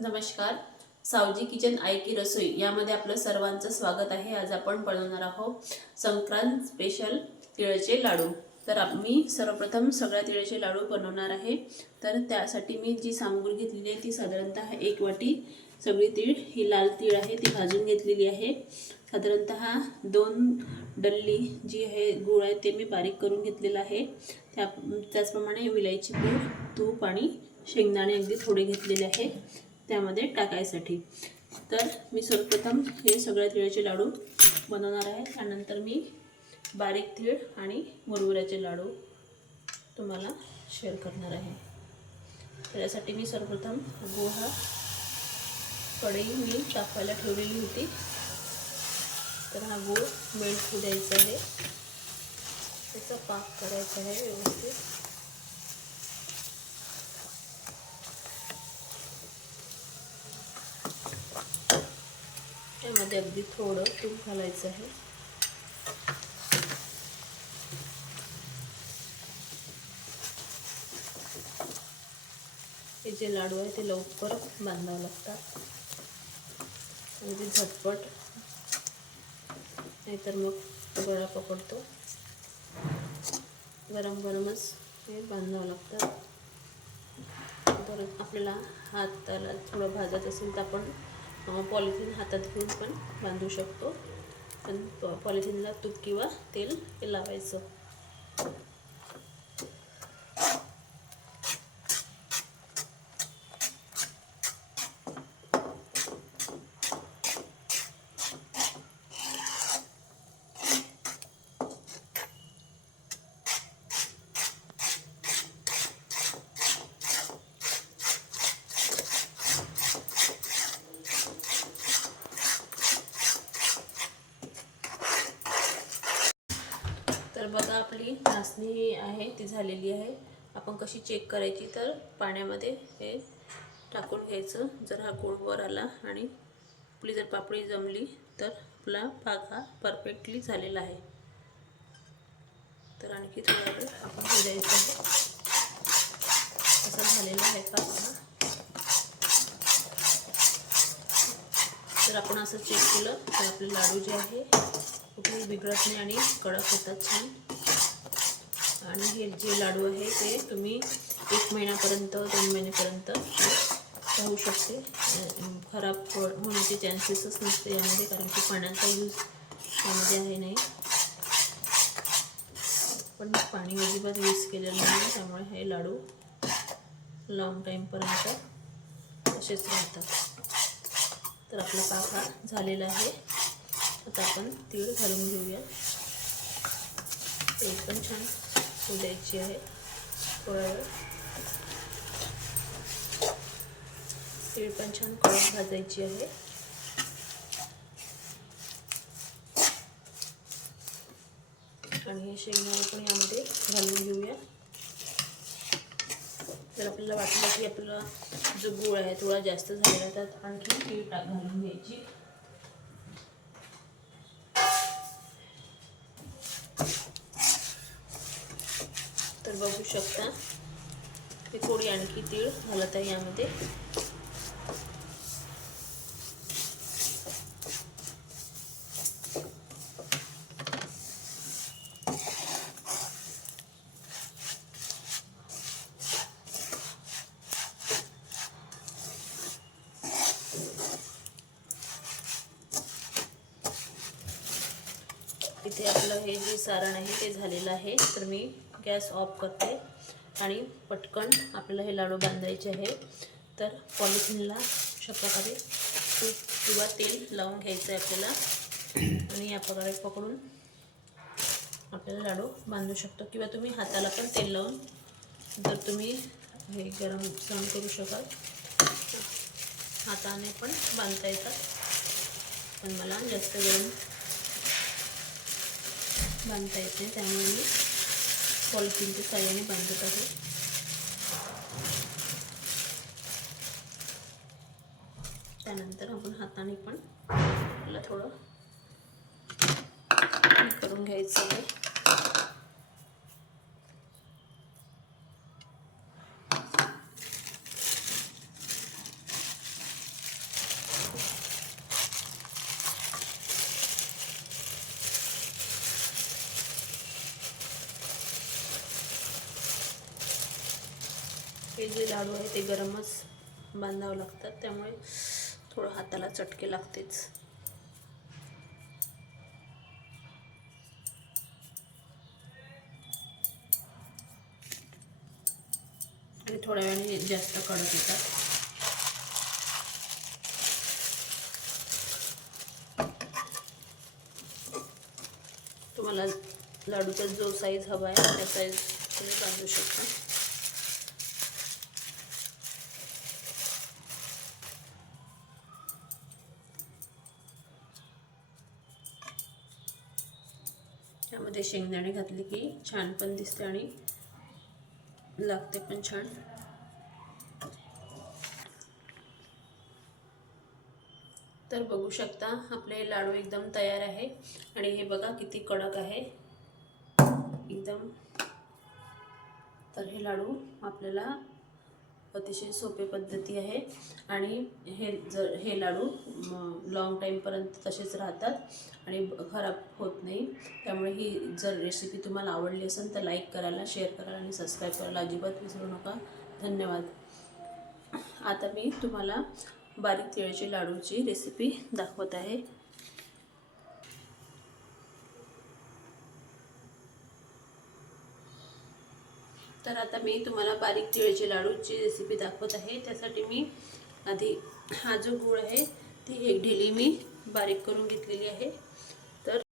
नमस्कार. सावजी किचन आई की रसोई यामध्ये आपलं सर्वांचं स्वागत आहे. आज आपण बनवणार आहोत संक्रांत स्पेशल तिळाचे लाडू. तर मी सर्वप्रथम सगळ्या तिळाचे लाडू बनवणार आहे. तर त्यासाठी मी जी सामग्री घेतलेली आहे ती साधारणतः 1 वाटी सगळी तीळ, ही लाल तीळ आहे ती भाजून घेतलेली आहे. साधारणतः 2 डल्ली जी आहे गूळ आहे ते मी बारीक करून घेतलेलं आहे. त्याचप्रमाणे विलायची पूड, तूप आणि शेंगदाणे अगदी थोडे घेतलेले आहे त्यामध्ये टाकायसाठी. तर मी सर्वप्रथम हे सगळ्या तिळाचे लाडू बनवणार आहे. त्यानंतर मी बारीक तीळ आणि मुरमुऱ्याचे लाडू तुम्हाला शेअर करणार आहे. तर यासाठी मी सर्वप्रथम गूळ हा कढई मी तापवायला ठेवलेली होती. तर हा गूळ मेल्ट होऊ द्यायचा आहे, त्याचा पाक करायचा आहे व्यवस्थित. त्यामध्ये अगदी थोडं तूप घालायचं आहे. हे जे लाडू आहे ते लवकर बांधावं लागतात, अगदी झटपट, नाहीतर मग गळा पकडतो. गरम गरमच हे बांधावं लागतात. तर आपल्याला हाताला थोडं भाजत असेल तर आपण पॉलिथिन हातात घेऊन पण बांधू शकतो, पण पॉलिथिनला तूप किंवा तेल हे लावायचं. तर बघा, आपली नाचणी आहे ती झालेली आहे. आपण कशी चेक करायची, तर पाण्यामध्ये हे टाकून घ्यायचं. जर हा गोळ वर आला आणि आपली जर पापडी जमली तर आपला पाक हा परफेक्टली झालेला आहे. तर आणखी थोडा वेळ आपण हे द्यायचं आहे. असा झालेला आहे पाक हा. जर आपण असं चेक केलं तर आपले लाडू जे आहे कुठेही बिघडत नाही आणि कडक होतात छान. आणि हे जे लाडू आहे ते तुम्ही 1 महिन्यापर्यंत 2 महिन्यापर्यंत राहू शकते. खराब होण्याचे चान्सेसच नसते यामध्ये, कारण की पाण्याचा यूज यामध्ये आहे नाही. पण पाणी अजिबात यूज केलेलं नाही, त्यामुळे हे लाडू लॉंग टाईमपर्यंत असेच राहतात. तर आपला पाक हा झालेला आहे. आता आपण तीळ घालून घेऊया. तीळ पण छान होऊ द्यायची आहे. थोडा वेळ तीळ पण छान कडक भाजायची आहे. आणि हे शेंगदाणे पण यामध्ये घालून घेऊया. जर आपल्याला वाटलं की आपला जो गूळ आहे थोडा जास्त झालेला तर आणखी तीळ घालून घ्यायची. तर बघू शकता मी थोडी आणखी तीळ घालत आहे यामध्ये. इथे आपलं हे जे सारण आहे ते झालेलं आहे. तर मी गॅस ऑफ करते आणि पटकन आपल्याला हे लाडू बांधायचे आहे. तर पॉलिथिनला अशा प्रकारे तूप किंवा तेल लावून घ्यायचं आहे आपल्याला आणि या प्रकारे पकडून आपल्याला लाडू बांधू शकतो. किंवा तुम्ही हाताला पण तेल लावून जर तुम्ही हे गरम सहन करू शकाल हाताने पण बांधता येतात, पण मला जास्त गरम बांधता येत नाही त्यामुळे मी पॉलिथिनच्या साहाय्याने बांधत आहे. त्यानंतर आपण हाताने पण आपल्याला थोडं करून घ्यायचं आहे. हे जे लाडू आहे ते गरमच बांधावं लागतात, त्यामुळे थोडं हाताला चटके लागतेच. आणि थोड्या वेळाने जास्त कडक येतात. तुम्हाला लाडूचा जो साईज हवा आहे त्या साईज तुम्ही बांधू शकता. त्यामध्ये शेंगदाणे घातले की छान पण दिसते आणि लागते पण छान. तर बघू शकता आपले लाडू एकदम तयार आहे. आणि हे बघा किती कडक आहे एकदम. तर हे लाडू आपल्याला अतिशय सोपे पद्धती आहे आणि हे लाडू लॉंग टाईमपर्यंत तसेच राहतात आणि खराब होत नाही. त्यामुळे ही जर रेसिपी तुम्हाला आवडली असेल तर लाईक करायला, शेअर करायला आणि सबस्क्राईब करायला अजिबात विसरू नका. धन्यवाद. आता मी तुम्हाला बारीक तिळाचे लाडूची रेसिपी दाखवत आहे. तर आता मी तुम्हाला बारीक तिळाचे लाडूची रेसिपी दाखवत आहे. त्यासाठी मी आधी हा जो गूळ आहे ती 1 ढेली मी बारीक करून घेतलेली आहे. तर